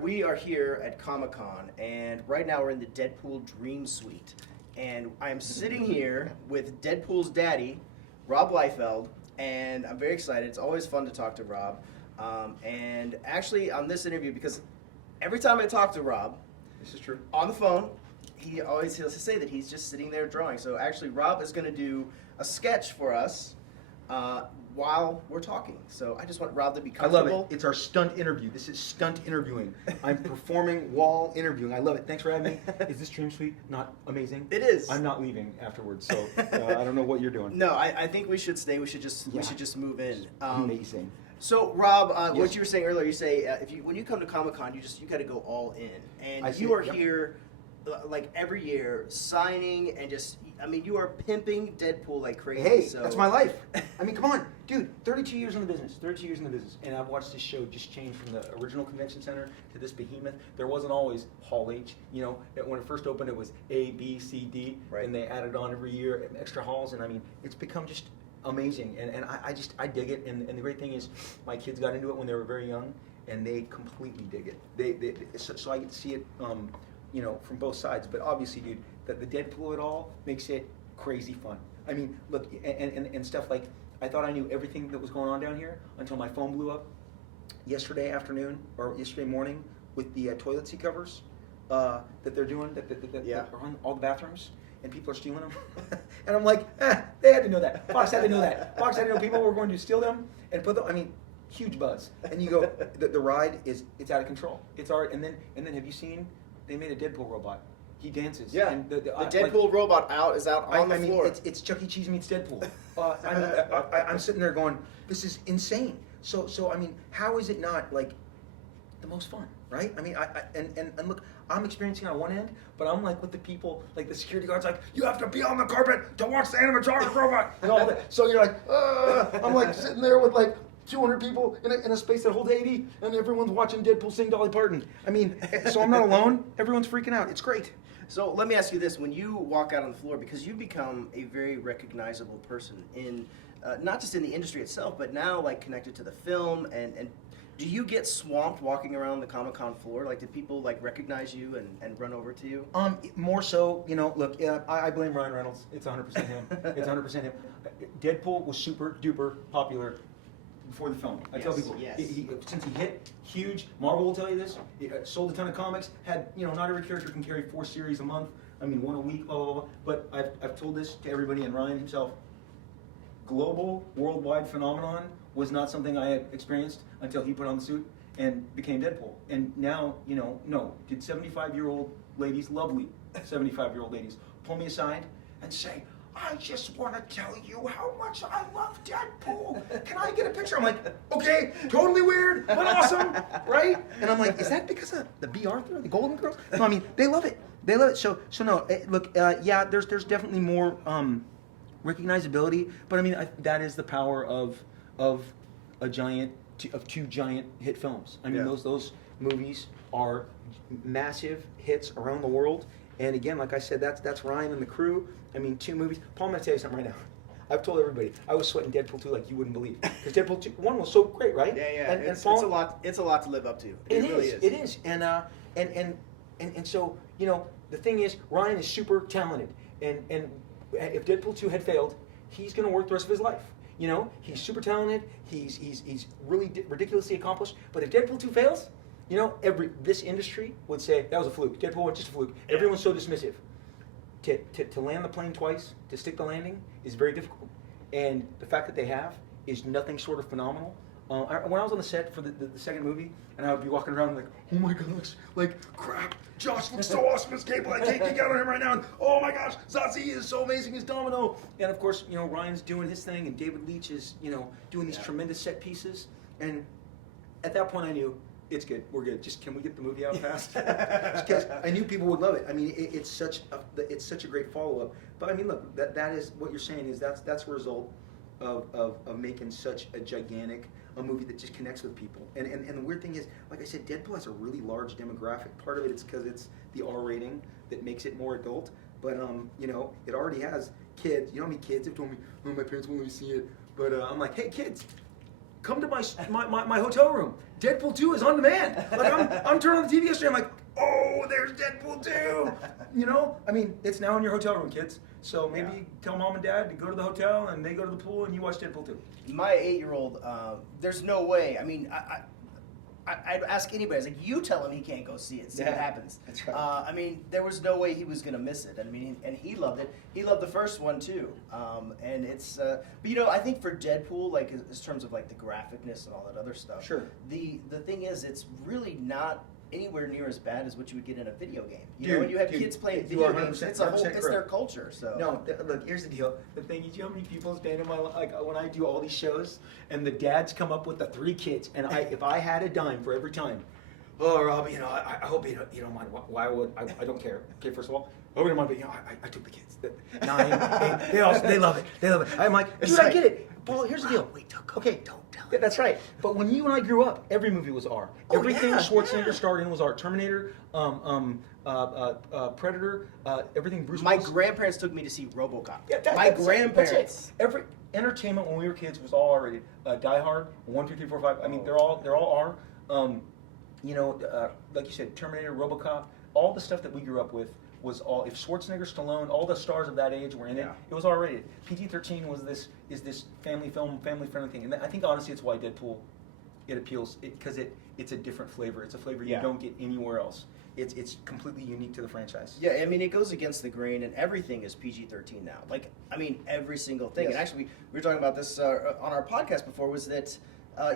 right, we are here at Comic-Con, and right now we're in the Deadpool Dream Suite. And I'm sitting here with Deadpool's daddy, Rob Liefeld, and I'm very excited. It's always fun to talk to Rob. And actually, on this interview, because every time I talk to Rob, this is true, on the phone, he'll say that he's just sitting there drawing. So actually, Rob is going to do a sketch for us while we're talking. So I just want Rob to be comfortable. I love it. It's our stunt interview. This is stunt interviewing. I'm performing while interviewing. I love it. Thanks for having me. Is this Dream Suite not amazing? It is. I'm not leaving afterwards, so I don't know what you're doing. No, I think we should stay. We should just move in. Amazing. So Rob, Yes. what you were saying earlier, you say when you come to Comic-Con, you got to go all in, and you are here like every year signing and just. I mean, you are pimping Deadpool like crazy. Hey, so. that's my life. I mean, come on, dude. 32 years in the business. 32 years in the business, and I've watched this show just change from the original convention center to this behemoth. There wasn't always Hall H. You know, when it first opened, it was A, B, C, D, right. And they added on every year extra halls. And I mean, it's become just amazing. And I dig it. And the great thing is, my kids got into it when they were very young, and they completely dig it. So I get to see it. You know, from both sides, but obviously, dude, that the Deadpool of it all makes it crazy fun. I mean, look, and stuff like, I thought I knew everything that was going on down here until my phone blew up yesterday afternoon or yesterday morning with the toilet seat covers that they're doing that are on all the bathrooms, and people are stealing them. And I'm like, they had to know that. Fox had to know that. Fox had to know people were going to steal them and put them. I mean, huge buzz. And you go, the ride it's out of control. It's already, and then have you seen? They made a Deadpool robot. He dances. Yeah, and the Deadpool robot is out on the floor. I mean, it's Chuck E. Cheese meets Deadpool. I'm sitting there going, this is insane. So I mean, how is it not like the most fun, right? I mean, and look, I'm experiencing on one end, but I'm like with the people, like the security guards, like, you have to be on the carpet to watch the animatronic robot and all that. So you're like, I'm like sitting there with like 200 people in a space that holds 80, and everyone's watching Deadpool sing Dolly Parton. I mean, so I'm not alone. Everyone's freaking out. It's great. So let me ask you this: when you walk out on the floor, because you've become a very recognizable person in, not just in the industry itself, but now like connected to the film, and do you get swamped walking around the Comic-Con floor? Like, did people like recognize you and run over to you? More so, you know, look, I blame Ryan Reynolds. It's 100% him. It's 100% him. Deadpool was super duper popular before the film. I tell people, since he hit huge, Marvel will tell you this, he sold a ton of comics, had, you know, not every character can carry 4 series a month, I mean, 1 a week, blah, blah, blah. But I've told this to everybody, and Ryan himself, global, worldwide phenomenon was not something I had experienced until he put on the suit and became Deadpool. And now, you know, did 75-year-old ladies, lovely 75-year-old ladies, pull me aside and say, I just want to tell you how much I love Deadpool. Can I get a picture? I'm like, okay, totally weird, but awesome, right? And I'm like, is that because of the B. Arthur, the Golden Girls? No, I mean, they love it. They love it. So no, look, yeah, there's definitely more recognizability, but I mean, that is the power of two giant hit films. I mean, those movies are massive hits around the world. And again, like I said, that's Ryan and the crew. I mean, 2 movies. Paul, I'm going to tell you something right now. I've told everybody, I was sweating Deadpool 2 like you wouldn't believe. Because Deadpool 2, 1 was so great, right? Yeah. And Paul, it's a lot to live up to. It really is. It is. And so, you know, the thing is, Ryan is super talented. And if Deadpool 2 had failed, he's going to work the rest of his life. You know, he's super talented. He's really ridiculously accomplished. But if Deadpool 2 fails, you know, this industry would say that was a fluke. Deadpool was just a fluke. Yeah. Everyone's so dismissive. To land the plane twice, to stick the landing, is very difficult. And the fact that they have is nothing short of phenomenal. When I was on the set for the second movie, and I would be walking around like, oh my god, looks like crap. Josh looks so awesome as Cable. I can't get out on him right now. And, oh my gosh, Zazie is so amazing as Domino. And of course, you know, Ryan's doing his thing, and David Leitch is, you know, doing these tremendous set pieces. And at that point, I knew, it's good. We're good. Just can we get the movie out fast? Because I knew people would love it. I mean, it's such a great follow up. But I mean, look, that is what you're saying is that's a result of making such a gigantic movie that just connects with people. And the weird thing is, like I said, Deadpool has a really large demographic. Part of it is because it's the R rating that makes it more adult. But you know, it already has kids. You know how many kids have told me, oh, my parents won't let me see it. But I'm like, hey kids, come to my hotel room. Deadpool 2 is on demand. Like I'm turning on the TV yesterday. I'm like, oh, there's Deadpool 2. You know, I mean, it's now in your hotel room, kids. So maybe tell mom and dad to go to the hotel and they go to the pool and you watch Deadpool 2. My 8-year-old, there's no way. I mean, I'd ask anybody. I was like, you tell him he can't go see it. See what happens. That's right. I mean, there was no way he was going to miss it. I mean, and he loved it. He loved the first one too. And it's, but you know, I think for Deadpool, like in terms of like the graphicness and all that other stuff. Sure. The thing is, it's really not anywhere near as bad as what you would get in a video game. You know, when you have kids playing video games, it's their culture. So no, look, here's the deal. The thing is, you know how many people stand in my like when I do all these shows, and the dads come up with the 3 kids, and if I had a dime for every time, oh Rob, you know, I hope you don't mind. Why would I don't care. Okay, first of all, I wouldn't mind, but you know, I took the kids. 9, 8, they love it. They love it. I'm like, dude, I get it. Paul, here's the deal. Wait, don't tell it. That's right. But when you and I grew up, every movie was R. Everything Schwarzenegger starred in was R. Terminator, Predator, everything Bruce my Willis. grandparents took me to see RoboCop. Yeah, my that's grandparents. It. Every entertainment when we were kids was all R-rated. Die Hard, 1, 2, 3, 4, 5. I mean, they're all R. You know, like you said, Terminator, RoboCop, all the stuff that we grew up with was all. If Schwarzenegger, Stallone, all the stars of that age were in it, it was R-rated. PG-13 is this family film, family friendly thing, and I think honestly it's why Deadpool it appeals because it's a different flavor. It's a flavor you don't get anywhere else. It's completely unique to the franchise. Yeah, I mean, it goes against the grain, and everything is PG-13 now. Like, I mean, every single thing. Yes. And actually, we were talking about this on our podcast before, was that,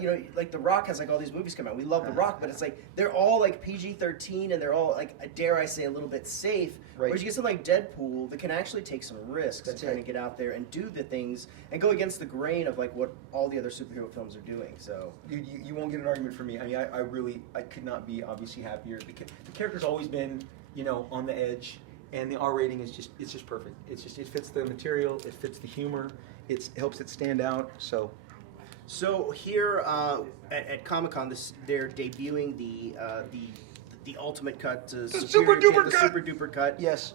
you know, like The Rock has like all these movies come out. We love The Rock, but it's like, they're all like PG-13, and they're all like, dare I say, a little bit safe. Right. Whereas you get something like Deadpool that can actually take some risks and kind of get out there and do the things and go against the grain of like what all the other superhero films are doing. So you won't get an argument from me. I mean, I could not be obviously happier. The character's always been, you know, on the edge, and the R rating is just perfect. It fits the material, it fits the humor, it helps it stand out. So here at Comic-Con, they're debuting the ultimate cut, the super duper cut. Yes.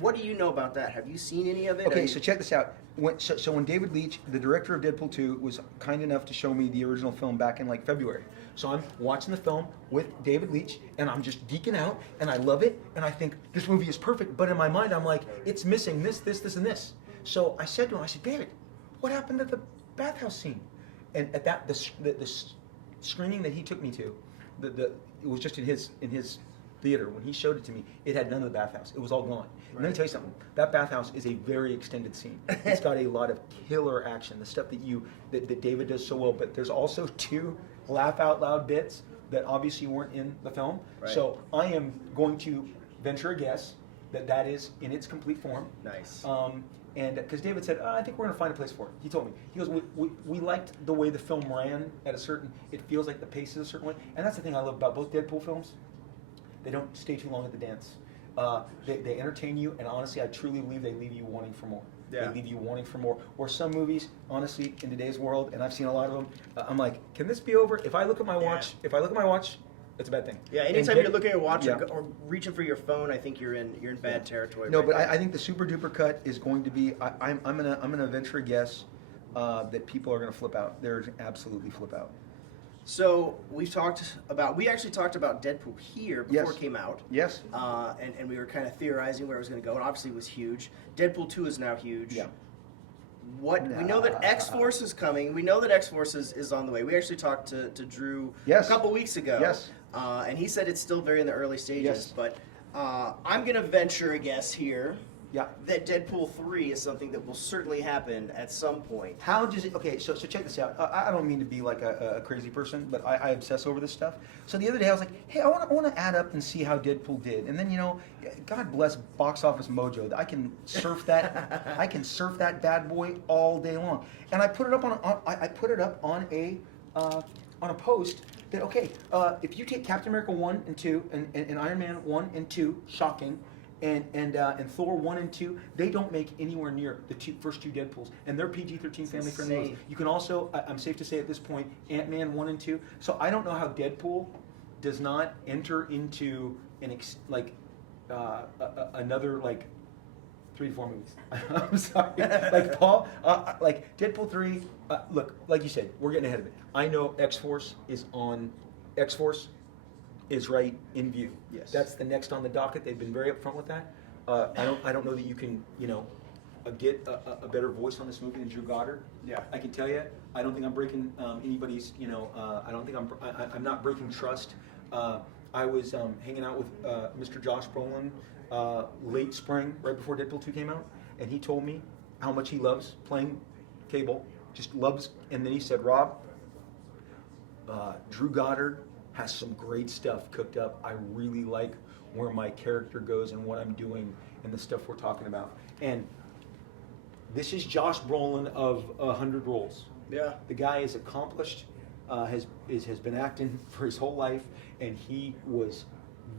What do you know about that? Have you seen any of it? Okay, so check this out. When David Leitch, the director of Deadpool 2, was kind enough to show me the original film back in like February. So I'm watching the film with David Leitch, and I'm just geeking out, and I love it, and I think this movie is perfect. But in my mind, I'm like, it's missing this, and this. So I said to him, I said, David, what happened to the bathhouse scene? And at that, the screening that he took me to, it was just in his theater. When he showed it to me, it had none of the bathhouse. It was all gone. And let me tell you something. That bathhouse is a very extended scene. It's got a lot of killer action, the stuff that David does so well. But there's also 2 laugh out loud bits that obviously weren't in the film. Right. So I am going to venture a guess that is in its complete form. Nice. And because David said, I think we're going to find a place for it. He told me. He goes, we liked the way the film ran at a certain, it feels like the pace is a certain way. And that's the thing I love about both Deadpool films. They don't stay too long at the dance. They entertain you, and honestly, I truly believe they leave you wanting for more. Yeah. They leave you wanting for more. Or some movies, honestly, in today's world, and I've seen a lot of them, I'm like, can this be over? If I look at my watch, it's a bad thing. Yeah, anytime you're looking at your watch or reaching for your phone, I think you're in bad territory. No, but I think the super duper cut is going to be. I'm gonna venture a guess that people are gonna flip out. They're gonna absolutely flip out. So we actually talked about Deadpool here before it came out. Yes. And we were kind of theorizing where it was going to go, and obviously it was huge. Deadpool 2 is now huge. Yeah. We know that X-Force is coming. We know that X-Force is on the way. We actually talked to Drew a couple weeks ago. Yes. And he said it's still very in the early stages. Yes. But I'm going to venture a guess here. Yeah. That Deadpool 3 is something that will certainly happen at some point. How does it? Okay, so check this out. I don't mean to be like a crazy person, but I obsess over this stuff. So the other day I was like, hey, I want to add up and see how Deadpool did, and then God bless Box Office Mojo. I can surf that. I can surf that bad boy all day long, and I put it up on a post. That okay, if you take Captain America 1 and 2 and Iron Man 1 and 2, shocking. And Thor 1 and 2, they don't make anywhere near the first 2 Deadpools, and they're PG-13 family friendly movies. You can also, I'm safe to say at this point, Ant-Man 1 and 2. So I don't know how Deadpool does not enter into another 3 to 4 movies. I'm sorry. Like Paul, like Deadpool 3. Look, like you said, we're getting ahead of it. I know X-Force is on. X-Force is right in view. Yes. That's the next on the docket. They've been very upfront with that. I don't know that you can, get a better voice on this movie than Drew Goddard. Yeah. I can tell you, I don't think I'm breaking anybody's, I don't think I'm not breaking trust. I was hanging out with Mr. Josh Brolin late spring, right before Deadpool 2 came out, and he told me how much he loves playing Cable, just loves, and then he said, Rob, Drew Goddard has some great stuff cooked up. I really like where my character goes and what I'm doing and the stuff we're talking about. And this is Josh Brolin of 100 Roles. Yeah. The guy is accomplished, has been acting for his whole life, and he was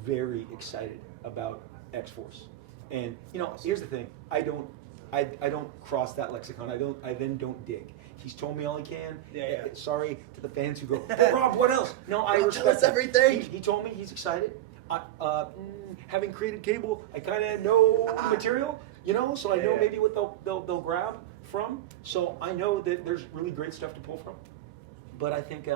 very excited about X-Force. And here's the thing: I don't cross that lexicon. I then don't dig. He's told me all he can. Yeah. Sorry to the fans who go, but Rob, what else? No, I respect tell us that. everything. He told me he's excited. Having created Cable, I kind of know the material, so I know maybe what they'll grab from. So I know that there's really great stuff to pull from. But I think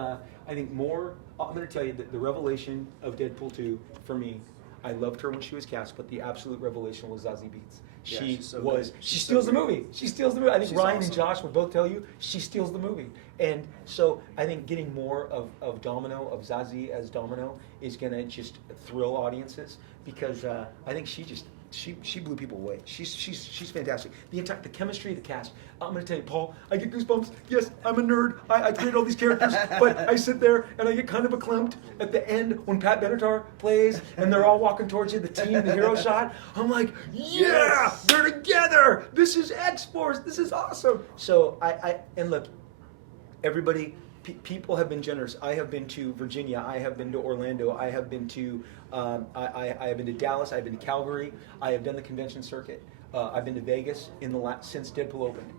more. I'm going to tell you that the revelation of Deadpool 2 for me, I loved her when she was cast, but the absolute revelation was Zazie Beetz. She steals the movie. She steals the movie. I think Ryan and Josh will both tell you she steals the movie. And so I think getting more of Domino, of Zazie as Domino, is going to just thrill audiences because I think she blew people away. She's fantastic. The chemistry of the cast. I'm going to tell you, Paul, I get goosebumps. Yes, I'm a nerd. I create all these characters, but I sit there and I get kind of verklempt at the end when Pat Benatar plays and they're all walking towards you, the team, the hero shot. I'm like, yeah, they're together. This is X-Force. This is awesome. So and look, everybody. People have been generous. I have been to Virginia. I have been to Orlando. I have been to I have been to Dallas. I've been to Calgary. I have done the convention circuit. I've been to Vegas since Deadpool opened.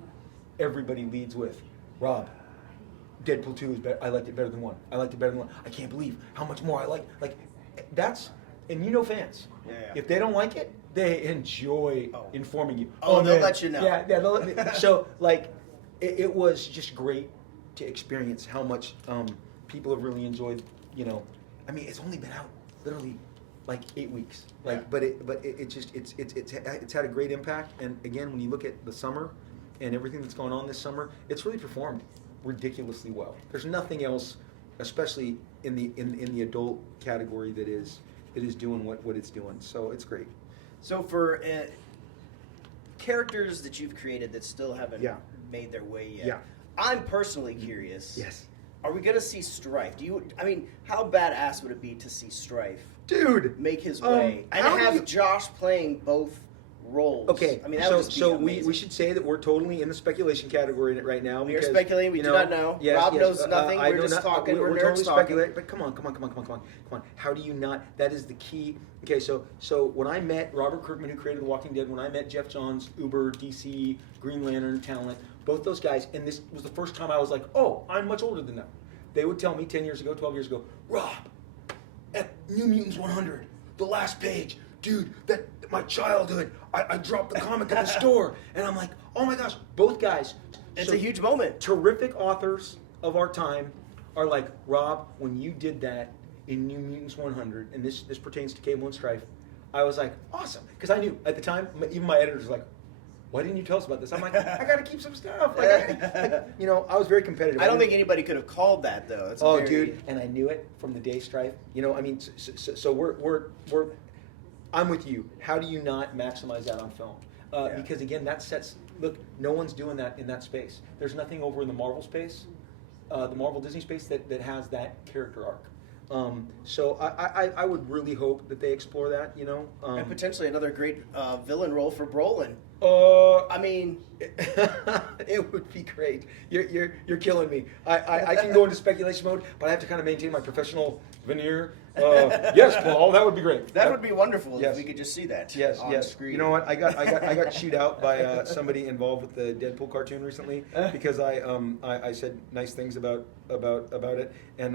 Everybody leads with, Rob, Deadpool 2 is better. I liked it better than 1. I liked it better than 1. I can't believe how much more I like that's, and fans. Yeah. If they don't like it, they enjoy informing you. They'll let you know. Yeah, they'll let me. So it was just great to experience how much people have really enjoyed. It's only been out literally 8 weeks. But it's had a great impact. And again, when you look at the summer and everything that's going on this summer, it's really performed ridiculously well. There's nothing else, especially in the adult category, that is doing what it's doing. So it's great. So for characters that you've created that still haven't made their way yet. Yeah. I'm personally curious. Yes. Are we gonna see Stryfe? How badass would it be to see Stryfe, dude, make his way and have Josh playing both roles? Okay. That would just be amazing. we should say that we're totally in the speculation category right now. We are speculating. We do not know. Yes, Rob knows nothing. We're just talking. We're nerds totally talking. speculating. But come on. How do you not? That is the key. Okay, so when I met Robert Kirkman, who created The Walking Dead, when I met Jeff Johns, Uber, DC, Green Lantern talent, both those guys, and this was the first time I was like, oh, I'm much older than them. They would tell me 10 years ago, 12 years ago, Rob, at New Mutants 100, the last page, dude, that my childhood, I dropped the comic at the store, and I'm like, oh my gosh, both guys. It's a huge moment. Terrific authors of our time are like, Rob, when you did that in New Mutants 100, and this pertains to Cable and Stryfe, I was like, awesome, because I knew at the time, even my editors were like, why didn't you tell us about this? I'm like, I got to keep some stuff. I was very competitive. I don't think anybody could have called that though. Dude, and I knew it from the day Stryfe. So we're. I'm with you. How do you not maximize that on film? Because again, that sets. Look, no one's doing that in that space. There's nothing over in the Marvel space, the Marvel Disney space that has that character arc. So I would really hope that they explore that. And potentially another great villain role for Brolin. It would be great. You're killing me. I can go into speculation mode, but I have to kind of maintain my professional veneer. Yes, Paul, that would be great. That would be wonderful if we could just see that on screen. You know what? I got chewed out by somebody involved with the Deadpool cartoon recently because I said nice things about it, and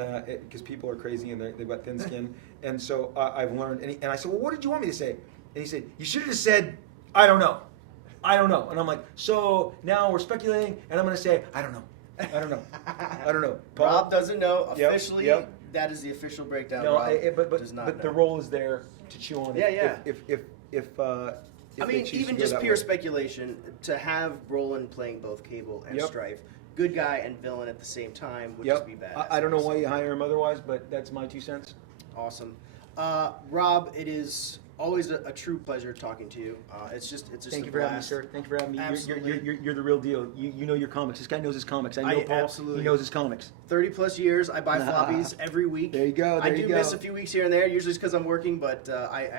because people are crazy and they've got thin skin, and so I've learned. And I said, well, what did you want me to say? And he said, you should have just said, I don't know. I don't know. And I'm like, so now we're speculating, and I'm going to say, I don't know. I don't know. I don't know. Paul? Rob doesn't know Yep, officially. yep. That is the official breakdown. No, Rob does not but know. the role is there to chew on. Yeah, yeah. If I they mean, choose to even go just that pure way. speculation, to have Brolin playing both Cable and Yep. Stryfe, good guy and villain at the same time, would Yep. just be badass. I don't know why you hire him otherwise, but that's my 2 cents. Awesome. Rob, it is always a true pleasure talking to you. It's just Thank a you for having me, blast. sir. Thank you for having me. Absolutely. You're the real deal. You know your comics. This guy knows his comics. I know Paul. Absolutely. He knows his comics. 30 plus years. I buy floppies every week. There you go. I There do you go. miss a few weeks here and there, usually it's because I'm working, but I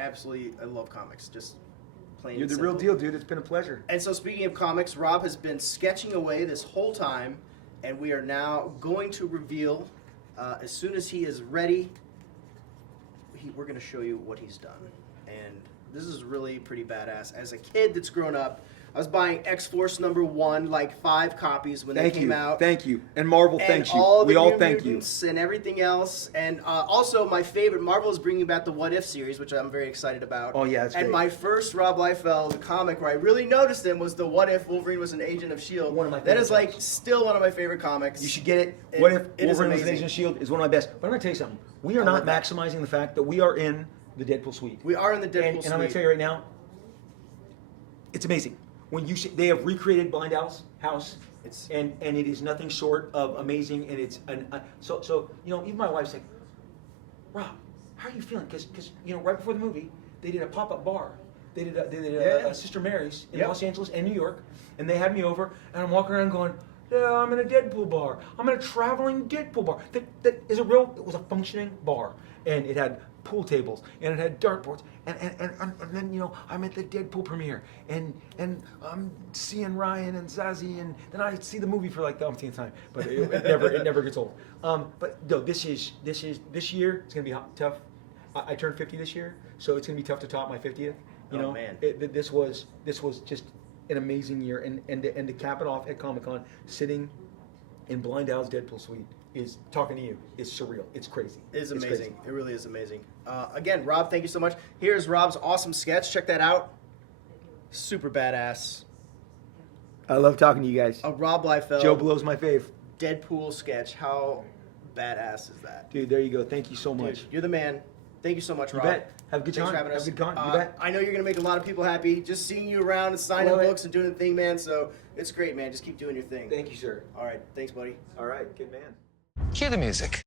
love comics. Just plain You're and the real simple. deal, dude. It's been a pleasure. And so, speaking of comics, Rob has been sketching away this whole time, and we are now going to reveal, as soon as he is ready, we're going to show you what he's done. And this is really pretty badass. As a kid that's grown up, I was buying X-Force #1, like 5 copies when they came out. Thank you. And Marvel, And thanks you. all the We all New thank you. Mutants and everything else. And also, my favorite, Marvel is bringing back the What If series, which I'm very excited about. Oh, yeah, that's And great. my first Rob Liefeld comic where I really noticed him was the What If Wolverine was an agent of S.H.I.E.L.D. One of my That favorite is like comics. still one of my favorite comics. You should get it. It- What if it is Wolverine was an amazing. Agent of S.H.I.E.L.D. is one of my best. But I'm going to tell you something. We are I not love that. maximizing the fact that we are in the Deadpool suite. We are in the Deadpool And I'm going suite. to tell you right now, it's amazing. When you see, they have recreated Blind Owl's house, It's- and it is nothing short of amazing. And it's so you know, even my wife's like, Rob, how are you feeling? Because right before the movie, they did a pop-up bar. They did Yeah. a Sister Mary's in Yep. Los Angeles and New York, and they had me over, and I'm walking around going, yeah, I'm in a Deadpool bar. I'm in a traveling Deadpool bar. That is it was a functioning bar, and it had pool tables, and it had dartboards, and then I'm at the Deadpool premiere, and I'm seeing Ryan and Zazie, and then I see the movie for like the umpteenth time, but it never gets old. But no, this year it's gonna be tough. I turned 50 this year, so it's gonna be tough to top my 50th. Oh, man. This was just an amazing year, and to cap it off at Comic-Con, sitting in Blind Owl's Deadpool suite is talking to you. Is surreal. It's crazy. It is It's amazing. crazy. It really is amazing. Again, Rob, thank you so much. Here's Rob's awesome sketch. Check that out. Super badass. I love talking to you guys. A Rob Liefeld JoBlo's my fave. Deadpool sketch. How badass is that? Dude, there you go. Thank you so Dude, much. you're the man. Thank you so much, You Rob. bet. Have a good Thanks time. for having Have us. a good con. You bet. I know you're going to make a lot of people happy just seeing you around and signing Love it. books and doing the thing, man. So it's great, man. Just keep doing your thing. Thank you, sir. All right. Thanks, buddy. All right. Good man. Cue the music.